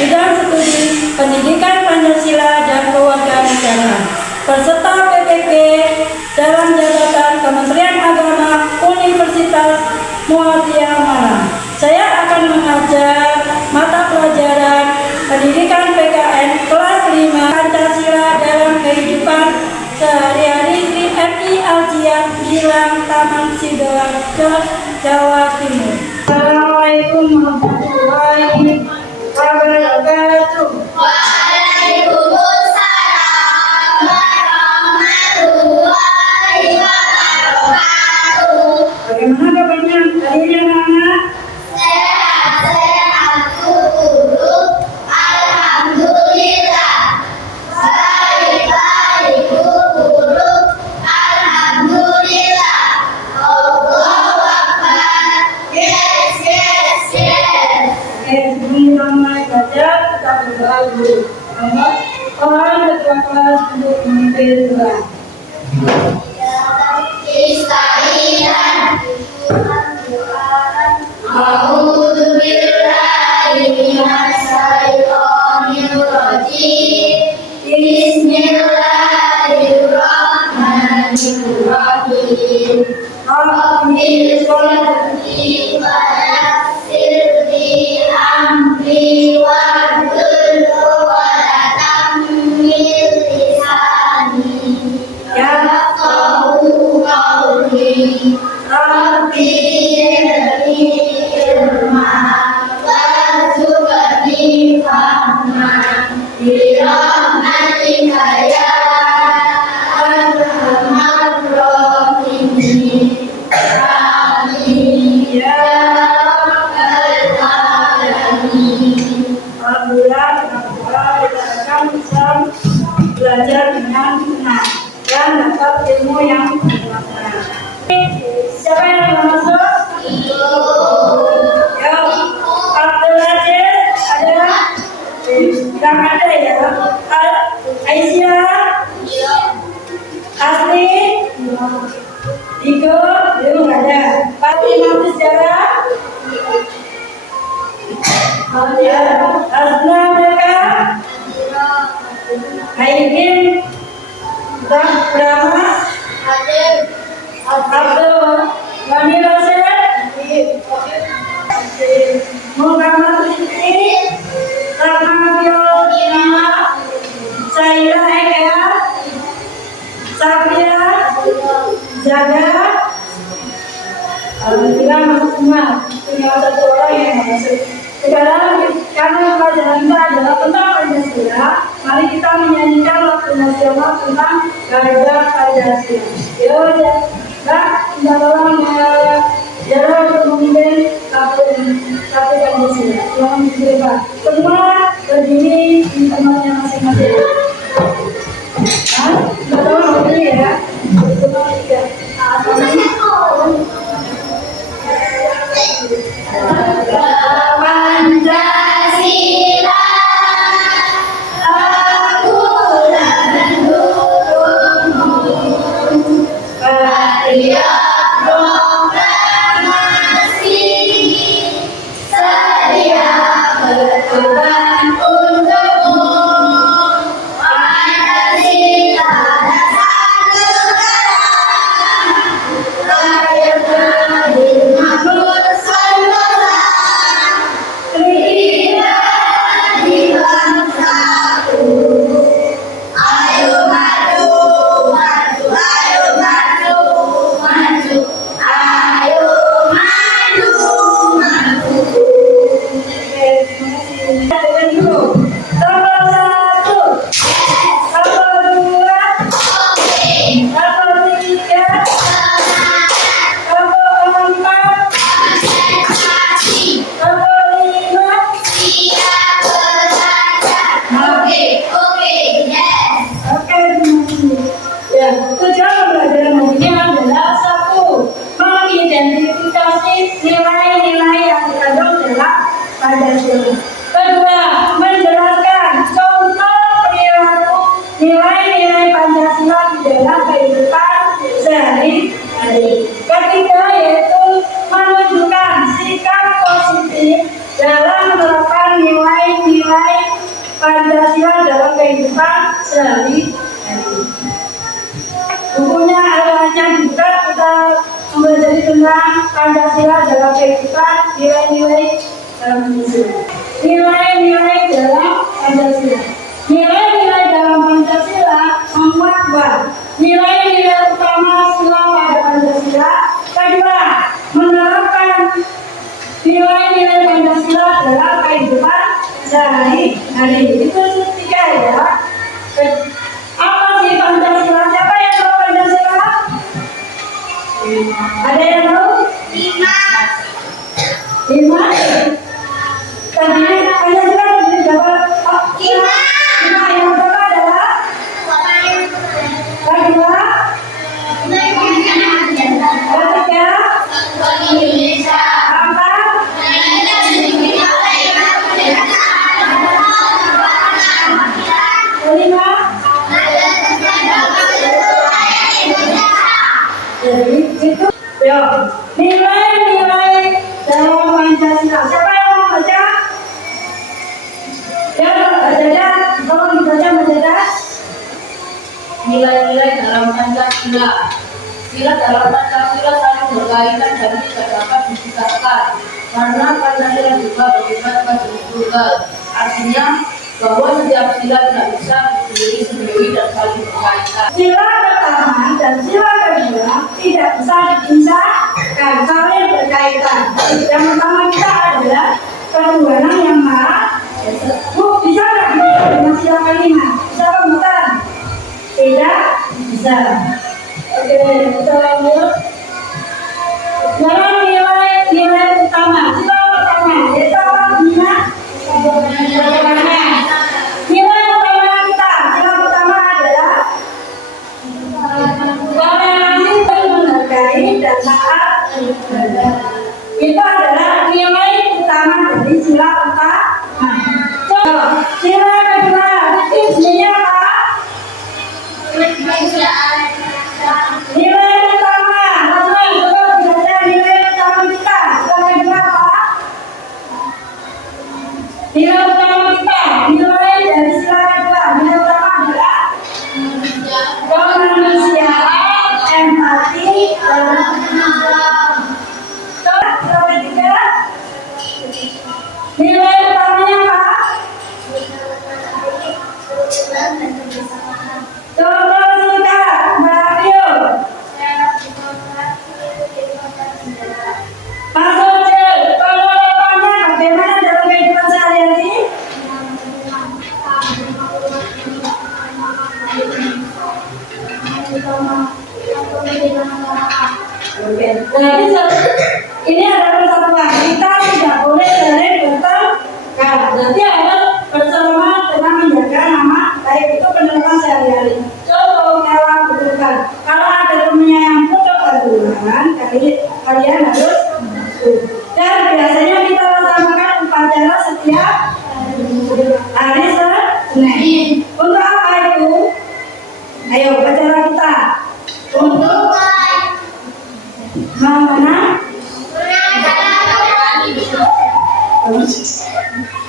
Bidang studi Pendidikan Pancasila dan Kewarganegaraan peserta PPG dalam jabatan Kementerian Agama Universitas Muhammadiyah Malang. Saya akan mengajar mata pelajaran Pendidikan PKN kelas 5 Pancasila dalam kehidupan sehari-hari di MI Aljian Gilang Taman Sidoarjo, Jawa Timur. Assalamualaikum warahmatullahi wabarakatuh. Waalaikumsalam warahmatullahi wabarakatuh. Bagaimana kabarnya hari ini anak-anak? Sehat-sehat guru, alhamdulillah. Baik-baik guru, alhamdulillah. Allahu Akbar. Yes, yes, yes. Sebelum kita mulai belajar, kita berdoa dulu. Mohon ketua kelas untuk memimpin doa. Ista'inan. A'udzu billahi minasy syaithanir rajim. Bismillahirrahmanirrahim. Rabbil sholli wa yassirli amri wahlul 'uqdatam min lisani yafqahu qawli. Rabbi zidni ilma warzuqni fahma birahmatika ya arhamar rahimin. Amin ya rabbal alamin. Alhamdulillah, kita akan bisa belajar dengan benar dan dapat ilmu yang bermanfaat. Siapa yang belum masuk? Ya, Abdul Aziz ada? Yang ada ya? Aisyah? Asli? Diko? Belum ada. Fatimah Sejarah? Ya, Azna mereka? Aidin? Brahma? Abdul Wani Rasul? Muhammad Rizki? Rahma Fiona? Saira Eka? Safia? Jaga? Alhamdulillah masuk semua. Tinggal satu orang yang masuk. Sekarang karena pelajaran kita adalah tentang Pancasila, mari kita menyanyikan lagu nasional tentang Garuda Pancasila. Yo, Mbak, minta tolong Jara untuk memimpin lagu Pancasila. Tolong dicoba. Semua berdiri di tempatnya masing-masing. Minta tolong berdiri ya. Semua tiga. Pancasila akulah mendukungmu. Bariah proklamasi sedia berkorban untukmu. Pancasila dasar negara, lahir dari makmur Nusantara. Di bangsaku, ayo maju, maju, ayo maju, maju, ayo maju, maju. Nomor 1, nomor 2, nomor 3, nomor 4, Konsentrasi, nomor 5. siap belajar. Oke, yes. Oke, terima kasih. Ya, tujuan pembelajaran hari ini adalah 1. Mengidentifikasi nilai-nilai yang terkandung dalam Pancasila. 2. Menjelaskan contoh perilaku nilai-nilai Pancasila di dalam kehidupan sehari-hari. 3. Yaitu menunjukkan sikap positif bukunya ada juga kita mempelajari tentang Pancasila dalam kehidupan, nilai-nilai dalam Pancasila. Nilai-nilai dalam Pancasila. Nilai-nilai dalam Pancasila memuat dua nilai-nilai utama sila pada Pancasila. Kedua, menerapkan nilai-nilai Pancasila dalam kehidupan sehari-hari. Itu tiga ya. Apa sih Pancasila? Siapa yang tahu Pancasila? Ada yang tahu? 5. 5. Tadi Pancasila terdiri berapa? 5. Yang pertama adalah kedua, ketiga, keempat, kelima. Jadi itu ya nilai-nilai dalam Pancasila. Siapa yang mau baca? Ya, baca. Tolong dibaca. Nilai-nilai dalam Pancasila. Sila dalam Pancasila saling berkaitan dan tidak dapat dipisahkan karena Pancasila juga bersifat tunggal. Artinya bahwa setiap sila tidak bisa berdiri sendiri dan saling berkaitan. Sila pertama dan sila kedua tidak bisa dipisahkan, saling berkaitan. Yang pertama kita adalah ketuhanan yang maha. Bu, bisa nggak dengan sila kelima? Bisa apa bukan? Tidak bisa. Oke, kita lanjut. Dalam nilai utama, sila pertama, yaitu apa bunyinya? Nilai utama kita, sila pertama adalah toleransi, menghargai dan taat beribadah. Itu adalah nilai utama dari sila pertama. Sila kedua, isinya apa? Nilai utama, teman-teman, coba baca nilai utama kita. Sila kedua apa? Nilai utama kita, nilai dari sila kedua, nilai utama adalah kemanusiaan, empati, dan sila ketiga, nilai utamanya apa? Contoh suka, Mbak Ayu. Masuk Cil, penerapannya bagaimana dalam kehidupan sehari-hari? Oke, jadi ini adalah persatuan. Kita tidak boleh saling bertengkar. Nanti harus bersama dengan menjaga nama baik itu penerapan sehari-hari. Contoh kalau butuhkan, kalau ada temennya yang butuh bantuan, kalian harus bantu. Dan biasanya kita laksanakan upacara setiap hari Senin. Untuk apa itu? Ayo upacara kita. Untuk mana?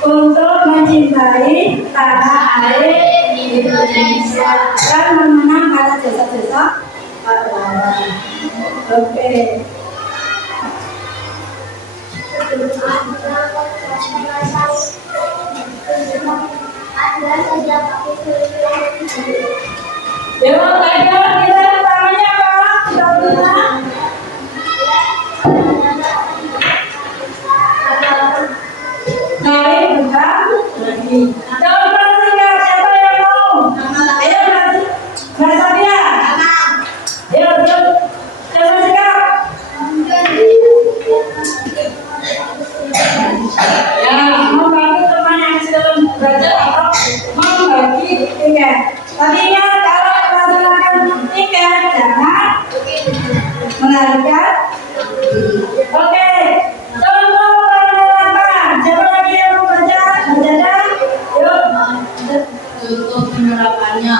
Untuk mencintai tanah air Indonesia dan mengenang para jasa-jasa pahlawan. Oke. Dewa Tiger, nilai utamanya apa? Naik bukan lagi. Jangan bersingkat, siapa yang mau? Ayo Mbak Sabia. Ayo, jangan sikap. Ya, membantu teman yang sedang belajar atau membagi tiket. Tapi ingat kalau melaksanakan tiket jangan menarikan. Oke, contoh penerapan. Siapa lagi yang mau baca? Baca. Yuk. Untuk penerapannya,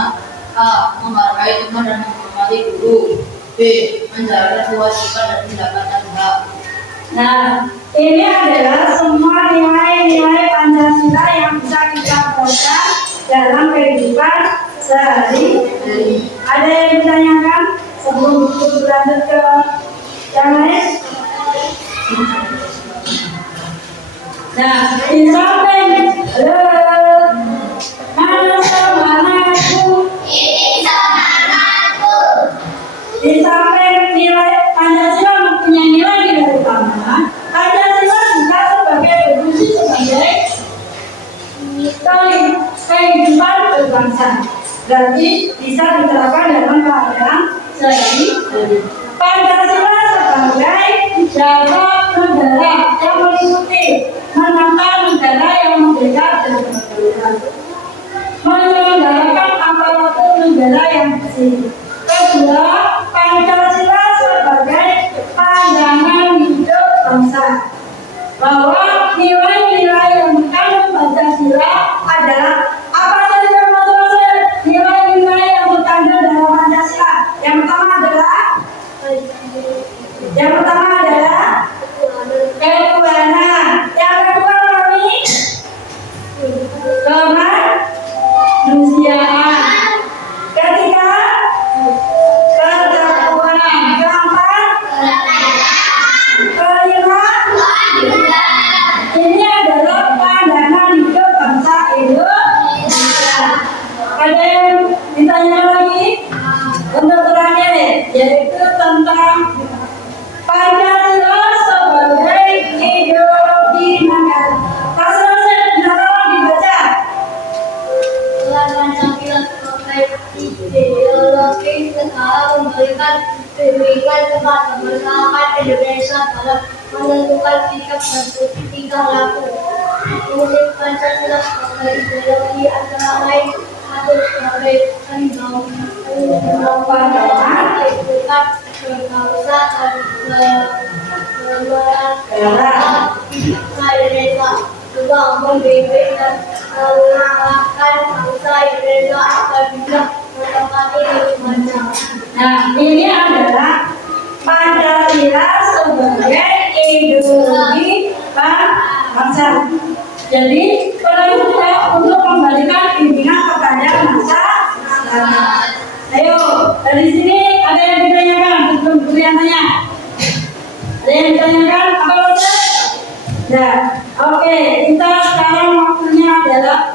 A. Menghargai teman dan menghormati guru. B. Menjalankan kewajiban dan pendapatan hak. Nah, ini adalah semua nilai-nilai Pancasila yang bisa kita terapkan dalam kehidupan sehari-hari. Ada yang ditanyakan? Nah, di samping mana semangatku, Ini semangatku. di samping nilai Pancasila mempunyai nilai-nilai utama, Pancasila juga sebagai fungsi sebagai kehidupan berbangsa. Berarti bisa diterapkan dalam keadaan sehari-hari. Pancasila sebagai jabat negara yang meliputi menata negara yang merdeka dan berdaulat, menyelenggarakan aparatur negara yang bersih. Kedua, Pancasila sebagai pandangan hidup bangsa, bahwa nilai-nilai yang dikandung Pancasila adalah apa saja maksudnya nilai-nilai yang terkandung dalam Pancasila. Yang pertama adalah ketuhanan. Yang kedua kami kemanusiaan. Ketiga keteraturan. Keempat kelima ini adalah pandangan hidup bangsa Indonesia. Ada yang ditanya lagi? Untuk terakhir yaitu tentang Pancasila sebagai ideologi negara. Pasal saya dibaca. Pancasila sebagai ideologi negara memberikan bimbingan kepada masyarakat Indonesia dalam menentukan sikap dan tingkah laku. Fungsi Pancasila sebagai ideologi antara lain satu sebagai pengembangan kehidupan berbangsa dan keluarga Indonesia. Dua, membimbing dan mengarahkan bangsa Indonesia agar bisa menempati lingkungannya. Nah, ini adalah Pancasila sebagai ideologi bangsa. Jadi, perlu kita untuk memberikan bimbingan kepada masyarakat. Ayo, dari sini ada yang ditanyakan sebelum guru yang tanya. Ada yang ditanyakan apa maksudnya? Nah, oke, kita sekarang waktunya adalah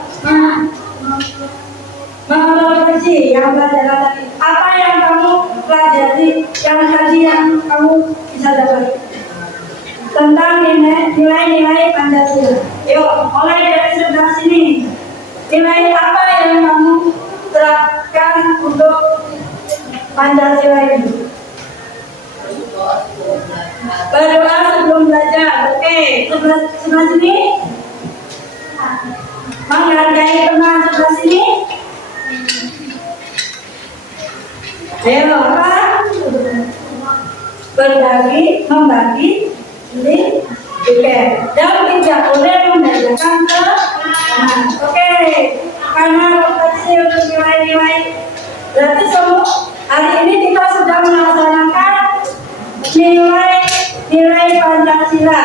merefleksi yang pelajaran tadi. Apa yang kamu pelajari yang tadi yang kamu bisa dapat tentang nilai-nilai Pancasila. Yuk, mulai dari sebelah sini. Nilai apa yang kamu terapkan untuk Pancasila ini? Berdoa sebelum belajar. Oke, sebelah sini. Menghargai teman sebelah sini. Ayo, apa? Berbagi, membagi, ini, oke. Dan tidak boleh membedakan ke oke. Karena refleksi untuk nilai-nilai. Berarti semua hari ini kita sudah melaksanakan nilai Pancasila.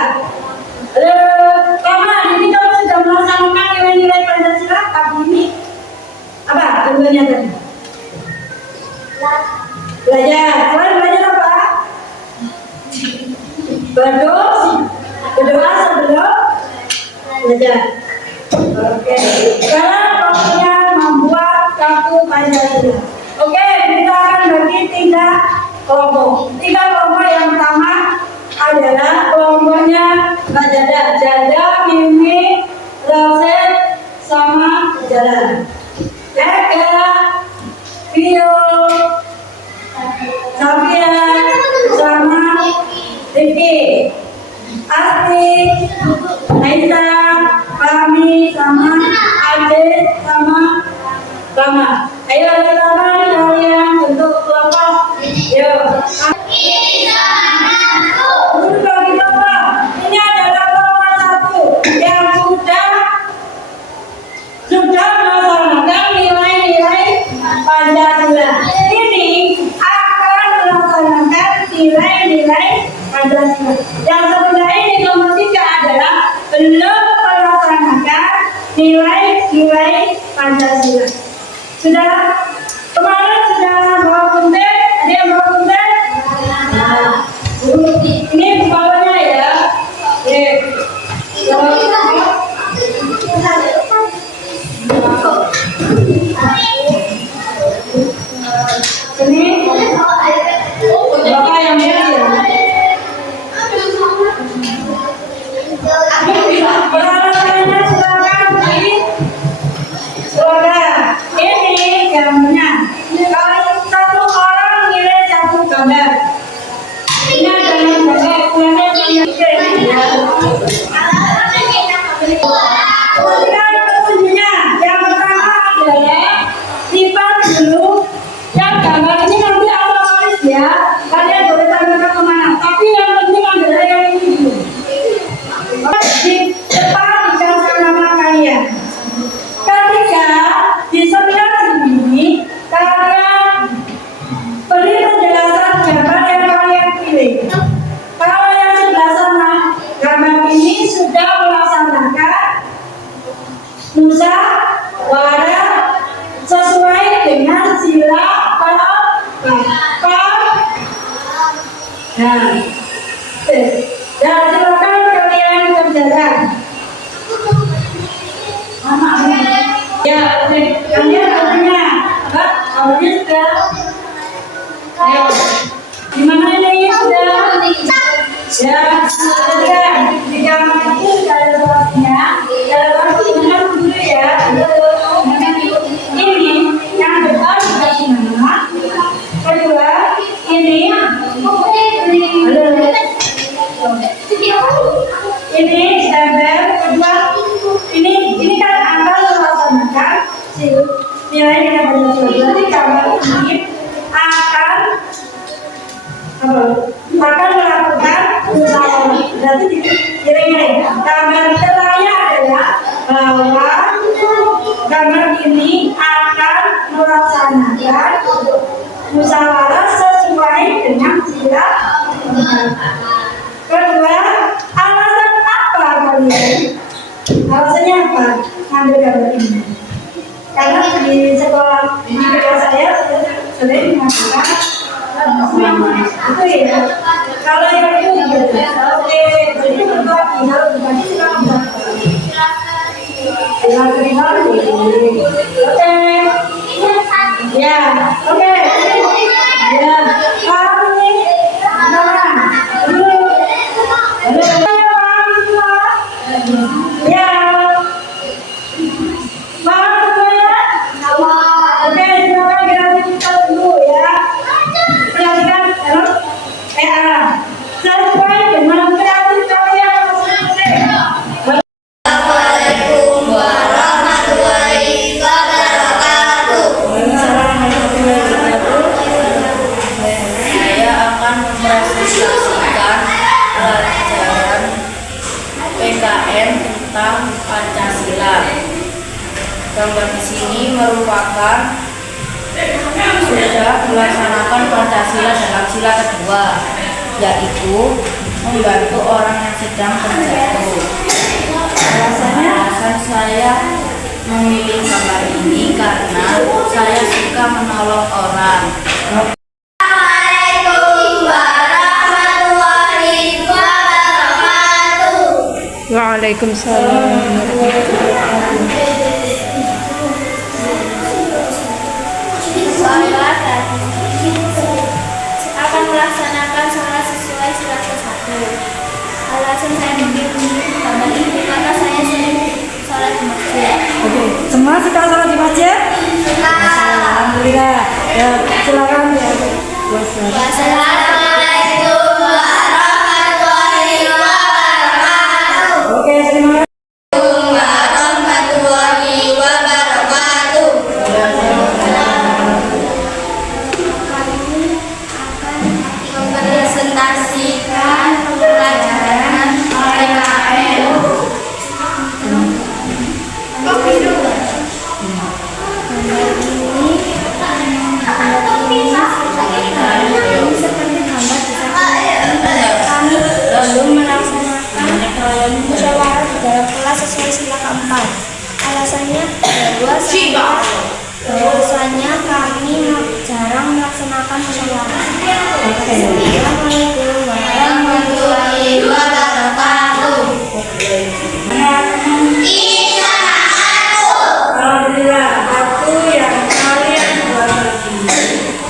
Karena hari ini kita sudah melaksanakan nilai-nilai Pancasila pagi ini. Apa tujuannya tadi? Belajar. Selain belajar apa? Berdoa sebelum belajar. Oke. Sekarang waktunya membuat kartu Pancasila. Oke, kita akan bagi 3 kelompok. 3 kelompok yang pertama adalah kelompoknya Mbak Jada, Mimi, Roset, sama Jalan. Eka, Vio, Safia, sama Riki, Asti, Naisa, Fahmi, sama Ade, sama Rama. Ayo silakan kalian untuk kelompok. Yuk. Untuk bagi kelompok, ini adalah kelompok 1 yang sudah melaksanakan nilai-nilai Pancasila. Ini akan melaksanakan nilai-nilai Pancasila. Yang sebelah ini kelompok 3 adalah belum melaksanakan nilai-nilai Pancasila. Sudah kemarin sudah bawa kuntet, ada yang bawa kuntet? Nah, ini bawahnya ya. Oke. Nah, ya silakan kalian kerjakan. Ya, oke. Kalian katanya, Kak, awalnya sudah. Ayo, gimana ini sudah? Ya, sudah. Di kamar itu sudah ada kelasnya. Dalam waktu dengar dulu ya. Ini yang depan sudah gimana? Kedua, ini stempel. Kedua, ini kan angka melaksanakan nilai yang banyak. Berarti gambar ini akan melakukan usaha. Berarti gini, gambar tengahnya adalah bahwa gambar ini akan melaksanakan musyawarah sesuai dengan sila. Kedua, alasan apa kalian? Alasannya apa? Ngambil gambar ini. Karena di sekolah saya sering mengatakan itu ya. Kalau yang itu oke, jadi berbagi, kalau berbagi silakan berbagi. Oke, ya, oke, ya, paham nih, ya. Tentang Pancasila. Gambar di sini merupakan sudah melaksanakan Pancasila dalam sila kedua, yaitu membantu orang yang sedang terjatuh. Alasan saya memilih gambar ini karena saya suka menolong orang. Waalaikumsalam. Saya akan melaksanakan sholat sesuai sila ke-1. Alasan saya memilih gambar ini karena saya sering sholat di masjid. Oke, semua suka sholat di masjid? Alhamdulillah. Ya, silakan ya. Wassalamualaikum warahmatullahi wabarakatuh. Oke, terima kasih. Presentasikan pembelajaran PKN. Kami lalu melaksanakan musyawarah di dalam kelas sesuai sila keempat. Alasannya bahwasanya kami jarang melaksanakan musyawarah. Assalamualaikum warahmatullahi wabarakatuh. Alhamdulillah, aku yang kalian buat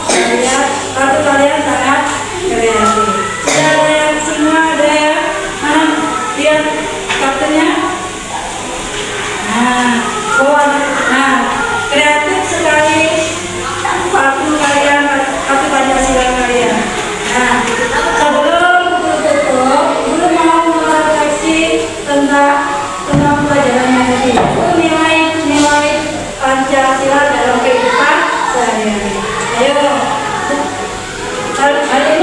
saya, kartu kalian sangat kreatif. Sudah ada yang semua, ada yang mana? Lihat kartunya. Nah, kreatif sekali kartu kalian, kartu Pancasila kalian. Nah, sebelum tutup, guru mau merefleksi tentang pelajarannya tadi. Nilai Pancasila dalam kehidupan sehari-hari. Ayo, hari